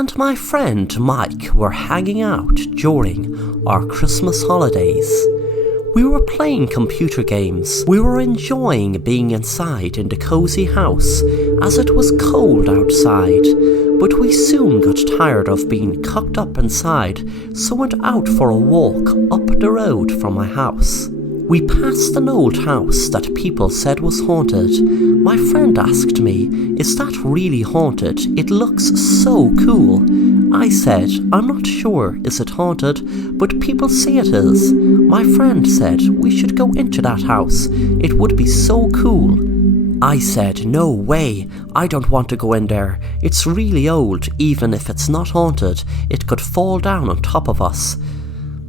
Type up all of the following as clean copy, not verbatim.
and my friend Mike were hanging out during our Christmas holidays. We were playing computer games. We were enjoying being inside in the cozy house as it was cold outside, but we soon got tired of being cooped up inside, so went out for a walk up the road from my house. We passed an old house that people said was haunted. My friend asked me, "Is that really haunted? It looks so cool." I said, "I'm not sure, is it haunted, but people say it is." My friend said, "We should go into that house, it would be so cool." I said, "No way, I don't want to go in there. It's really old, even if it's not haunted, it could fall down on top of us."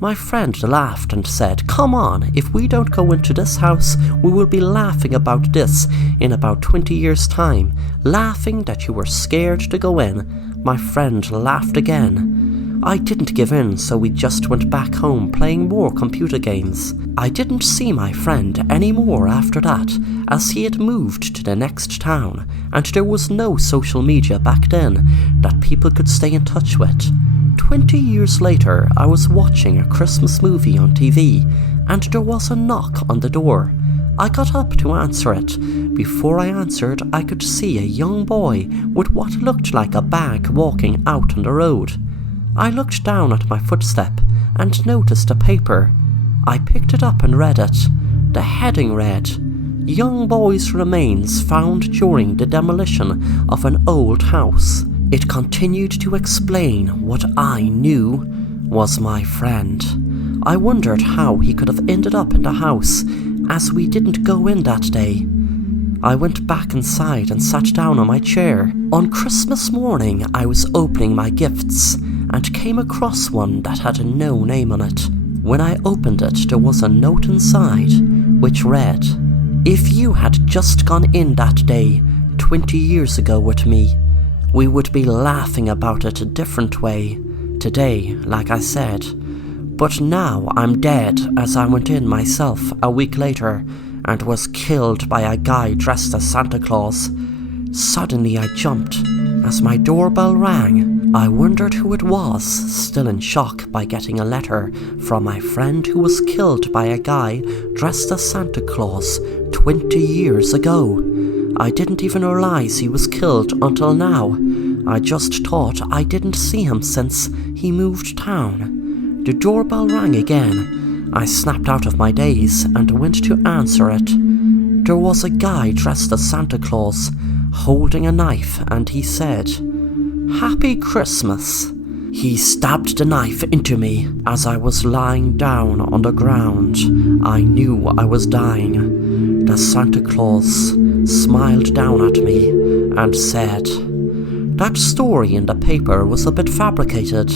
My friend laughed and said, "Come on, if we don't go into this house, we will be laughing about this in about 20 years' time, laughing that you were scared to go in." My friend laughed again. I didn't give in, so we just went back home playing more computer games. I didn't see my friend anymore after that, as he had moved to the next town, and there was no social media back then that people could stay in touch with. 20 years later, I was watching a Christmas movie on TV, and there was a knock on the door. I got up to answer it. Before I answered, I could see a young boy with what looked like a bag walking out on the road. I looked down at my footstep and noticed a paper. I picked it up and read it. The heading read, "Young boy's remains found during the demolition of an old house." It continued to explain what I knew was my friend. I wondered how he could have ended up in the house, as we didn't go in that day. I went back inside and sat down on my chair. On Christmas morning, I was opening my gifts and came across one that had no name on it. When I opened it, there was a note inside, which read, "If you had just gone in that day, 20 years ago with me, we would be laughing about it a different way. Today, like I said. But now I'm dead, as I went in myself a week later and was killed by a guy dressed as Santa Claus." Suddenly I jumped as my doorbell rang. I wondered who it was, still in shock by getting a letter from my friend who was killed by a guy dressed as Santa Claus 20 years ago. I didn't even realize he was killed until now. I just thought I didn't see him since he moved town. The doorbell rang again. I snapped out of my daze and went to answer it. There was a guy dressed as Santa Claus, holding a knife, and he said, "Happy Christmas." He stabbed the knife into me as I was lying down on the ground. I knew I was dying. The Santa Claus smiled down at me and said, "That story in the paper was a bit fabricated.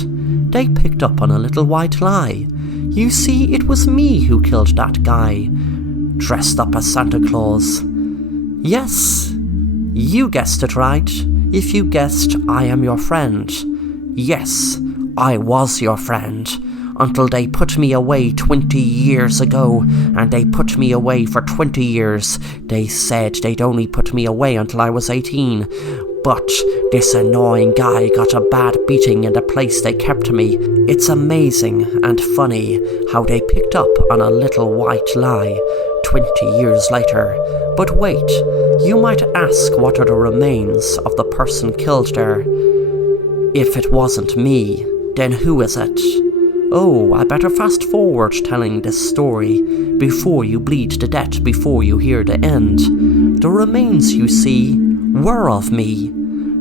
They picked up on a little white lie. You see, it was me who killed that guy, dressed up as Santa Claus." Yes, you guessed it right. If you guessed I am your friend. Yes, I was your friend, until they put me away 20 years ago, and they put me away for 20 years. They said they'd only put me away until I was 18, but this annoying guy got a bad beating in the place they kept me. It's amazing and funny how they picked up on a little white lie 20 years later. But wait, you might ask, what are the remains of the person killed there? If it wasn't me, then who is it? Oh, I better fast forward telling this story before you bleed to death, before you hear the end. The remains you see were of me.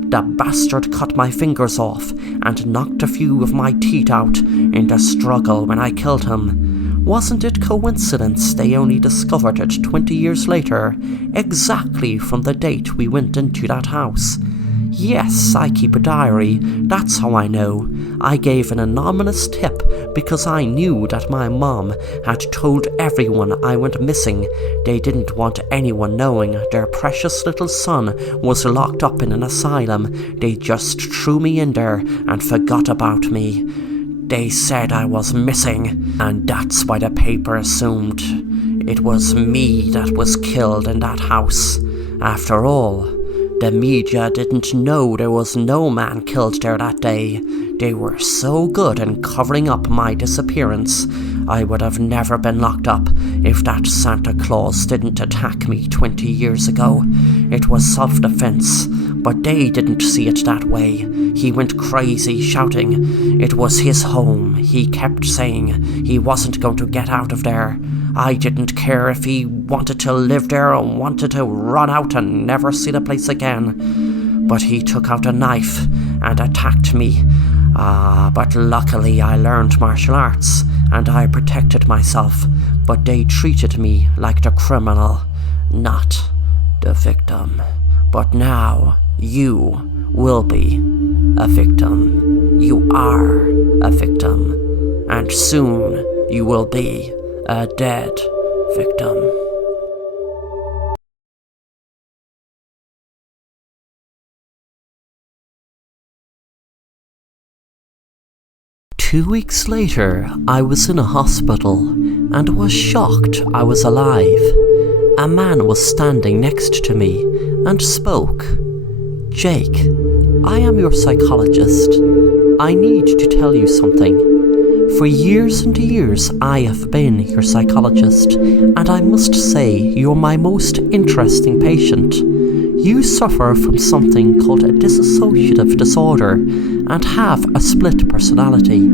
The bastard cut my fingers off and knocked a few of my teeth out in the struggle when I killed him. Wasn't it coincidence they only discovered it 20 years later, exactly from the date we went into that house? Yes, I keep a diary, that's how I know. I gave an anonymous tip because I knew that my mom had told everyone I went missing. They didn't want anyone knowing their precious little son was locked up in an asylum. They just threw me in there and forgot about me. They said I was missing, and that's why the paper assumed it was me that was killed in that house. After all, The media didn't know there was no man killed there that day. They were so good in covering up my disappearance. I would have never been locked up if that Santa Claus didn't attack me 20 years ago. It was self-defense, but they didn't see it that way. He went crazy shouting it was his home. He kept saying he wasn't going to get out of there. I didn't care if he wanted to live there or wanted to run out and never see the place again. But he took out a knife and attacked me. But luckily I learned martial arts and I protected myself. But they treated me like the criminal, not the victim. But now you will be a victim. You are a victim. And soon you will be a dead victim. Two weeks later, I was in a hospital and was shocked I was alive. A man was standing next to me and spoke. "Jake, I am your psychologist. I need to tell you something. For years and years I have been your psychologist, and I must say you're my most interesting patient. You suffer from something called a dissociative disorder and have a split personality.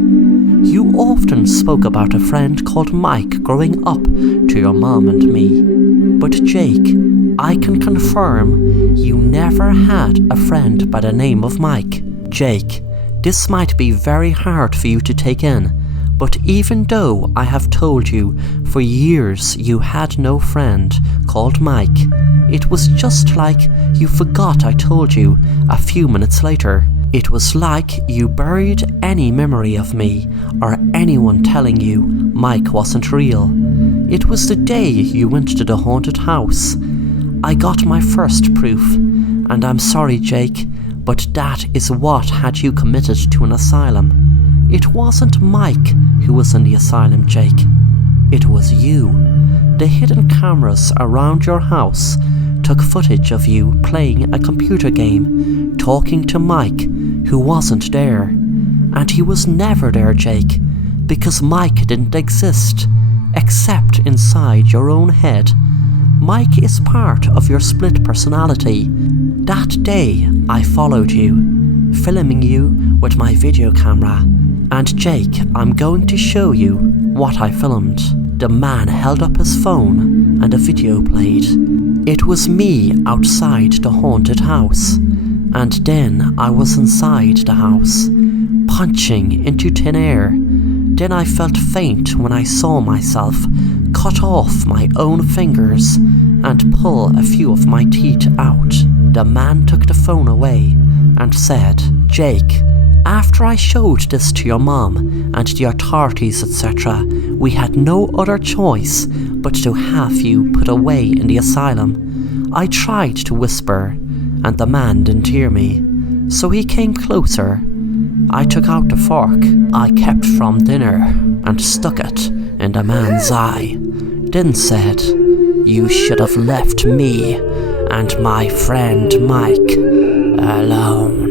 You often spoke about a friend called Mike growing up to your mom and me. But Jake, I can confirm you never had a friend by the name of Mike. Jake, this might be very hard for you to take in, but even though I have told you for years you had no friend called Mike, it was just like you forgot I told you a few minutes later. It was like you buried any memory of me or anyone telling you Mike wasn't real. It was the day you went to the haunted house. I got my first proof, and I'm sorry, Jake, but that is what had you committed to an asylum. It wasn't Mike who was in the asylum, Jake. It was you. The hidden cameras around your house took footage of you playing a computer game, talking to Mike, who wasn't there. And he was never there, Jake, because Mike didn't exist, except inside your own head. Mike is part of your split personality. That day, I followed you, filming you with my video camera. And Jake, I'm going to show you what I filmed. The man held up his phone and a video played. It was me outside the haunted house. And then I was inside the house, punching into thin air. Then I felt faint when I saw myself cut off my own fingers and pull a few of my teeth out. The man took the phone away and said, "Jake, after I showed this to your mom and the authorities, etc., we had no other choice but to have you put away in the asylum." I tried to whisper, and the man didn't hear me, so he came closer. I took out the fork I kept from dinner and stuck it in the man's eye, then said, "You should have left me and my friend Mike alone."